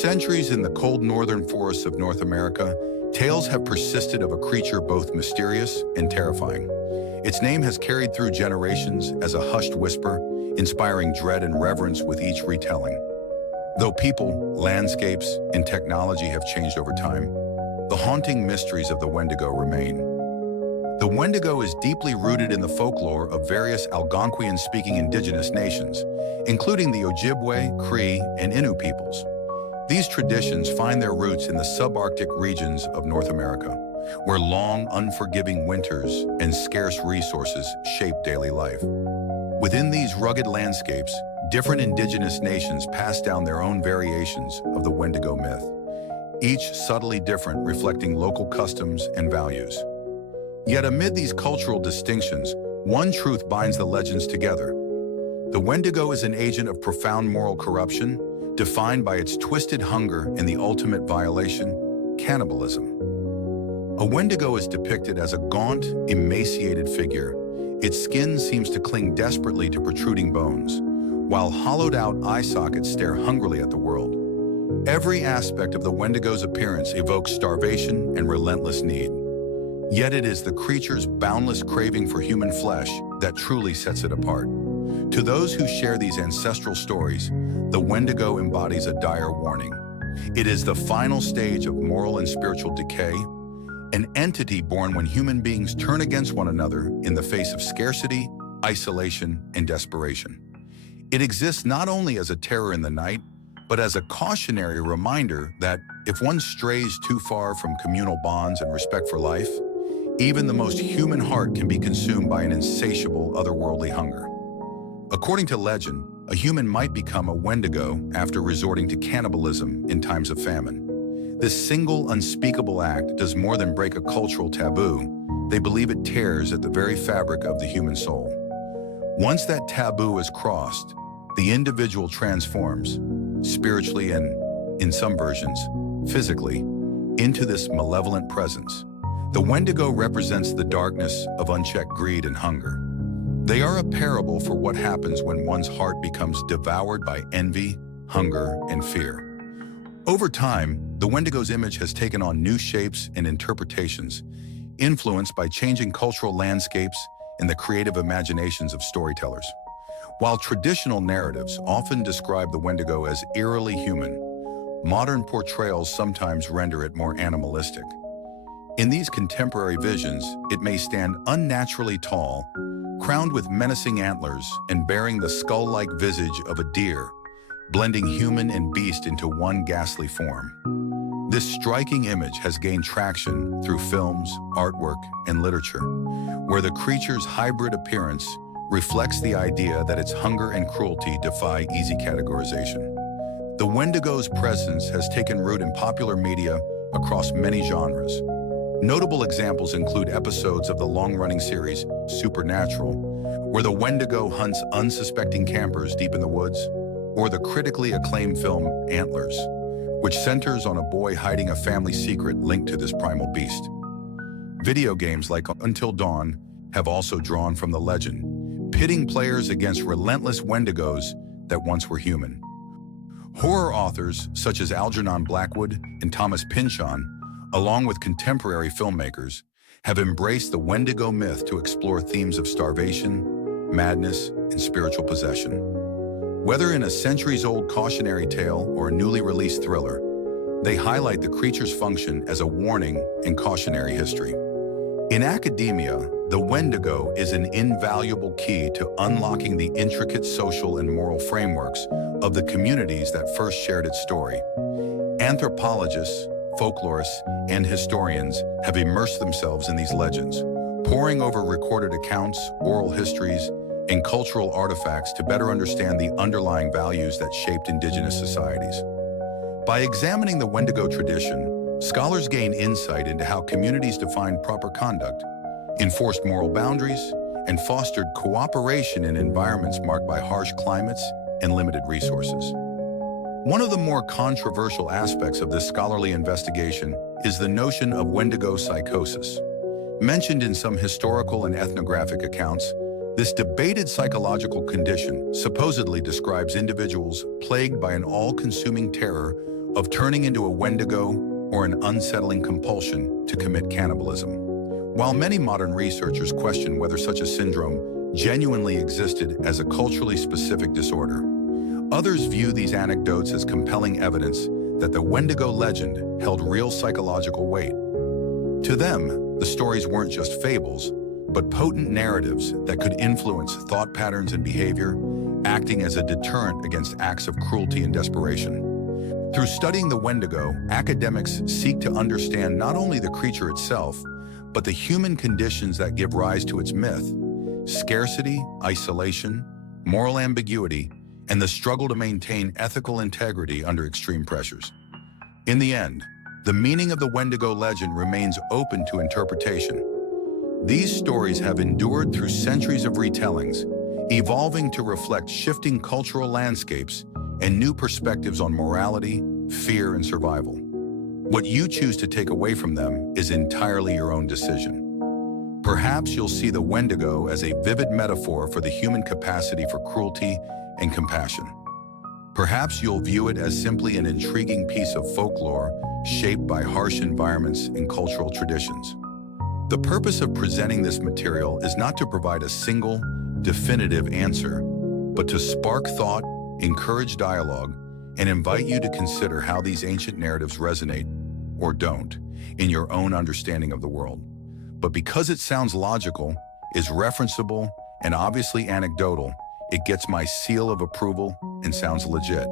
centuries in the cold northern forests of North America, tales have persisted of a creature both mysterious and terrifying. Its name has carried through generations as a hushed whisper, inspiring dread and reverence with each retelling. Though people, landscapes, and technology have changed over time, the haunting mysteries of the Wendigo remain. The Wendigo is deeply rooted in the folklore of various Algonquian-speaking indigenous nations, including the Ojibwe, Cree, and Innu peoples. These traditions find their roots in the subarctic regions of North America, where long, unforgiving winters and scarce resources shape daily life. Within these rugged landscapes, different indigenous nations pass down their own variations of the Wendigo myth, each subtly different, reflecting local customs and values. Yet amid these cultural distinctions, one truth binds the legends together. The Wendigo is an agent of profound moral corruption, defined by its twisted hunger and the ultimate violation, cannibalism. A Wendigo is depicted as a gaunt, emaciated figure. Its skin seems to cling desperately to protruding bones, while hollowed-out eye sockets stare hungrily at the world. Every aspect of the Wendigo's appearance evokes starvation and relentless need. Yet it is the creature's boundless craving for human flesh that truly sets it apart. To those who share these ancestral stories, the Wendigo embodies a dire warning. It is the final stage of moral and spiritual decay, an entity born when human beings turn against one another in the face of scarcity, isolation, and desperation. It exists not only as a terror in the night, but as a cautionary reminder that if one strays too far from communal bonds and respect for life, even the most human heart can be consumed by an insatiable, otherworldly hunger. According to legend, a human might become a Wendigo after resorting to cannibalism in times of famine. This single, unspeakable act does more than break a cultural taboo. They believe it tears at the very fabric of the human soul. Once that taboo is crossed, the individual transforms, spiritually and, in some versions, physically, into this malevolent presence. The Wendigo represents the darkness of unchecked greed and hunger. They are a parable for what happens when one's heart becomes devoured by envy, hunger, and fear. Over time, the Wendigo's image has taken on new shapes and interpretations, influenced by changing cultural landscapes and the creative imaginations of storytellers. While traditional narratives often describe the Wendigo as eerily human, modern portrayals sometimes render it more animalistic. In these contemporary visions, it may stand unnaturally tall, crowned with menacing antlers and bearing the skull-like visage of a deer, blending human and beast into one ghastly form. This striking image has gained traction through films, artwork, and literature, where the creature's hybrid appearance reflects the idea that its hunger and cruelty defy easy categorization. The Wendigo's presence has taken root in popular media across many genres. Notable examples include episodes of the long-running series Supernatural, where the Wendigo hunts unsuspecting campers deep in the woods, or the critically acclaimed film Antlers, which centers on a boy hiding a family secret linked to this primal beast. Video games like Until Dawn have also drawn from the legend, pitting players against relentless Wendigos that once were human. Horror authors such as Algernon Blackwood and Thomas Pynchon, along with contemporary filmmakers, have embraced the Wendigo myth to explore themes of starvation, madness, and spiritual possession. Whether in a centuries-old cautionary tale or a newly released thriller, they highlight the creature's function as a warning and cautionary history. In academia, the Wendigo is an invaluable key to unlocking the intricate social and moral frameworks of the communities that first shared its story. Anthropologists, folklorists, and historians have immersed themselves in these legends, poring over recorded accounts, oral histories, and cultural artifacts to better understand the underlying values that shaped indigenous societies. By examining the Wendigo tradition, scholars gain insight into how communities defined proper conduct, enforced moral boundaries, and fostered cooperation in environments marked by harsh climates and limited resources. One of the more controversial aspects of this scholarly investigation is the notion of Wendigo psychosis. Mentioned in some historical and ethnographic accounts, this debated psychological condition supposedly describes individuals plagued by an all-consuming terror of turning into a Wendigo or an unsettling compulsion to commit cannibalism. While many modern researchers question whether such a syndrome genuinely existed as a culturally specific disorder, others view these anecdotes as compelling evidence that the Wendigo legend held real psychological weight. To them, the stories weren't just fables, but potent narratives that could influence thought patterns and behavior, acting as a deterrent against acts of cruelty and desperation. Through studying the Wendigo, academics seek to understand not only the creature itself, but the human conditions that give rise to its myth: scarcity, isolation, moral ambiguity, and the struggle to maintain ethical integrity under extreme pressures. In the end, the meaning of the Wendigo legend remains open to interpretation. These stories have endured through centuries of retellings, evolving to reflect shifting cultural landscapes and new perspectives on morality, fear, and survival. What you choose to take away from them is entirely your own decision. Perhaps you'll see the Wendigo as a vivid metaphor for the human capacity for cruelty and compassion. Perhaps you'll view it as simply an intriguing piece of folklore shaped by harsh environments and cultural traditions. The purpose of presenting this material is not to provide a single, definitive answer, but to spark thought, encourage dialogue, and invite you to consider how these ancient narratives resonate, or don't, in your own understanding of the world. But because it sounds logical, is referenceable, and obviously anecdotal, it gets my seal of approval and sounds legit.